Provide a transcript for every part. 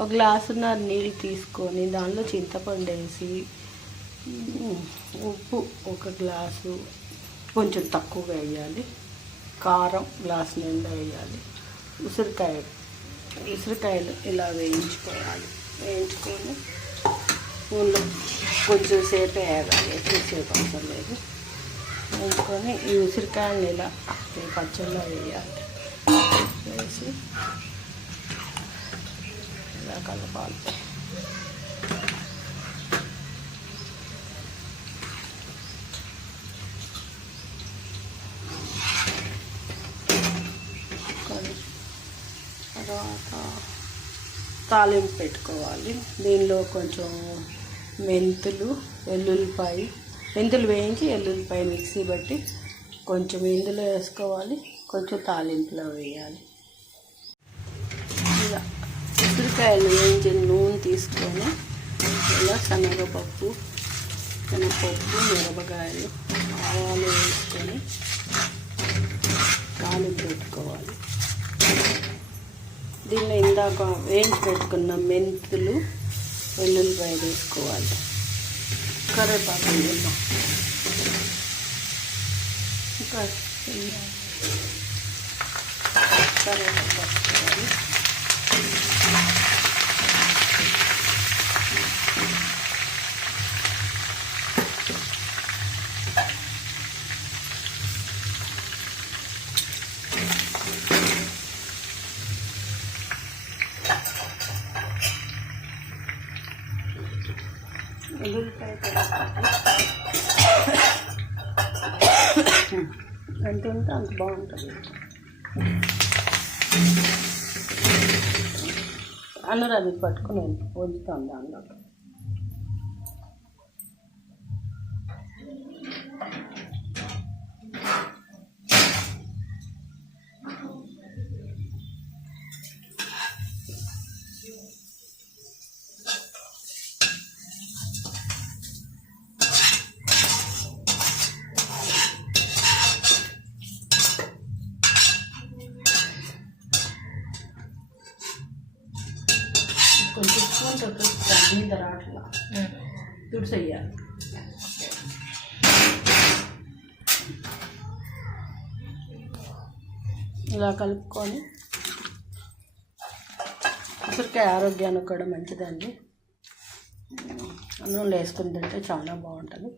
ఒక గ్లాసున్నర నీళ్ళు తీసుకొని దానిలో చింతపండు వేసి ఉప్పు ఒక గ్లాసు కొంచెం తక్కువగా వేయాలి, కారం గ్లాసు నిండా వేయాలి, ఉసిరికాయలు ఇలా వేయించుకోవాలి. వేయించుకొని నూనెలో కొంచెం సేపు వేయాలి, ఎక్కువసేపు అవసరం లేదు. వేయించుకొని ఈ ఉసిరికాయలను ఇలా పచ్చళ్ళలో వేయాలి. వేసి ఇలా కలపాలి. తర్వాత తాలింపు పెట్టుకోవాలి. దీనిలో కొంచెం మెంతులు వేయించి ఎల్లుల్లిపాయ మిక్సీ బట్టి కొంచెం ఇందులో వేసుకోవాలి, కొంచెం తాలింపులో వేయాలి. ఇలా ఉసిరికాయలు వేయించిన నూనె తీసుకొని ఇలా శనగపప్పు, మిరపకాయలు, ఆవాలు వేసుకొని తాలింపు పెట్టుకోవాలి. దీనిలో ఇందాక వేయించి పెట్టుకున్న మెంతులు, వెల్లుల్లిపాయలు వేసుకోవాలి. కరివేపాకు వేద్దాం. ఇంకా కరివేపాకు వేసుకోవాలి. ఉల్లిపాయ ఎంత ఉంటే అంత బాగుంటుంది. అన్నది పట్టుకుని వండుతాం దానిలో. కొంచెం స్పూన్ మీద రాట్లా తుడిసేయాలి. ఇలా కలుపుకొని, ఉసిరికాయ ఆరోగ్యానికి కూడా మంచిదండి. అన్నంలో వేసుకుని తింటే చాలా బాగుంటుంది.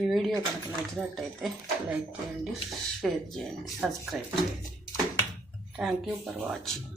ఈ వీడియో కనుక నచ్చినట్టయితే లైక్ చేయండి, షేర్ చేయండి, సబ్స్క్రైబ్ చేయండి. Thank you for watching.